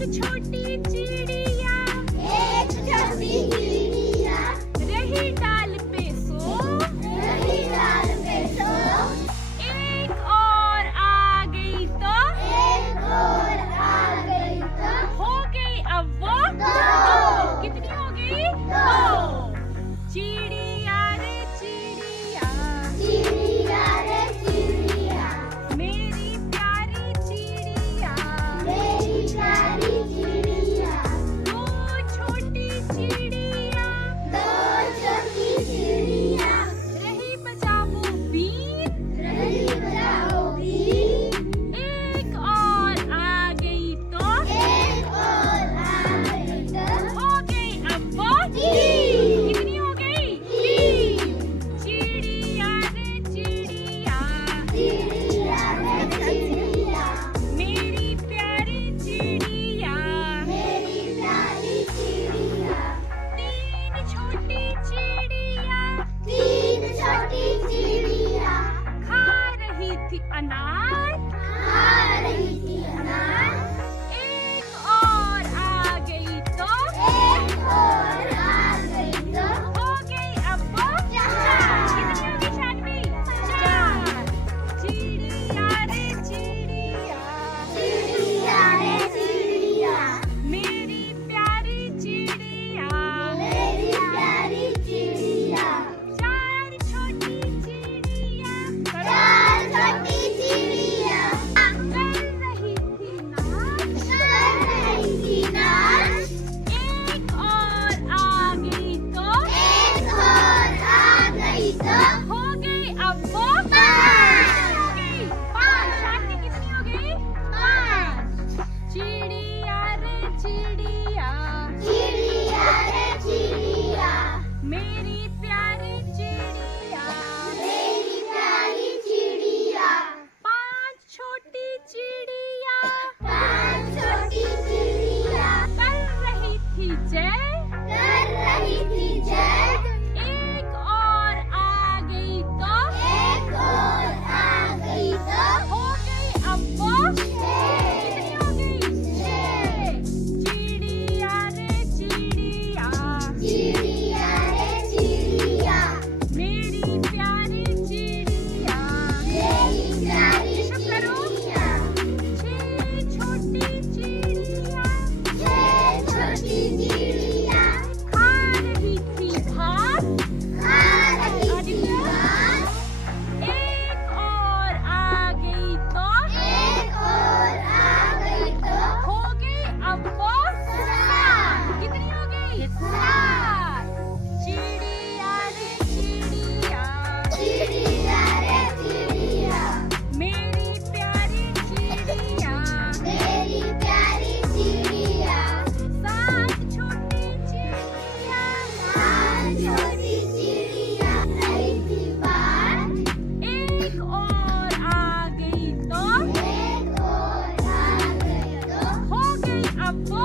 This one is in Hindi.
छोटी चिड़िया, एक छोटी चिड़िया, रही डाल पे सो, रही डाल पे सो। एक और आ गई तो, एक और आ गई तो, हो गई अब वो दो। कितनी हो गई? दो। चिड़िया रे चिड़िया, चिड़िया रे चिड़िया, मेरी प्यारी चिड़िया, मेरी प्यारी चिड़िया। दो छोटी चिड़िया, दो छोटी चिड़िया, रही बजाओ बीन, रही बजाओ बीन। एक और आ गई तो, एक और आ गई तो, हो गई अब वो तीन। कितनी हो गई? तीन। चिड़िया रे चिड़िया, चिड़िया रे चिड़िया, मेरी प्यारी चिड़िया, मेरी प्यारी चिड़िया। तीन छोटी चिड़िया, तीन छोटी चिड़िया, खा रही थी अनार, खा रही थी अनार। एक और आ गई तो, एक और आ गई तो, हो गई अब वो चार। कितनी हो गई शानवी? चार। चिड़िया रे चिड़िया, चिड़िया रे चिड़िया, मेरी प्यारी चिड़िया, मेरी प्यारी चिड़िया। चार छोटी चिड़िया, चार छोटी चिड़िया, कर रही थी नाच, कर रही थी नाच। एक और आ गई तो, एक और आ गई तो, हो गई अब वो पाँच। हो गई पाँच। शांति कितनी हो गई? पाँच। चिड़िया रे चिड़िया, चिड़िया रे चिड़िया, मेरी प्यारी चिड़िया, मेरी प्यारी चिड़िया। पाँच छोटी चिड़िया, पाँच छोटी चिड़िया, कर रही थी जय, कर रही थी जय। एक और आ गई तो, एक और आ गई तो, हो गई अब वो छः। कितनी हो गई? छः। चिड़िया रे चिड़िया, चिड़िया रे चिड़िया, मेरी प्यारी चिड़िया, मेरी प्यारी चुप करो। चिड़िया। छः छोटी चिड़िया, छः छोटी चिड़िया, खा रही थी भात, खा रही थी घास। एक और आ गई तो, एक और आ गई तो, हो गई अब वो सात। कितनी हो गई? सात। चिड़िया रे चिड़िया, चिड़िया रे चिड़िया, मेरी प्यारी चिड़िया, मेरी प्यारी चिड़िया। सात छोटी चिड़िया, सात छोटी चिड़िया, रही थी बात। एक और आ गई तो, एक और आ गई तो, हो गई अब वो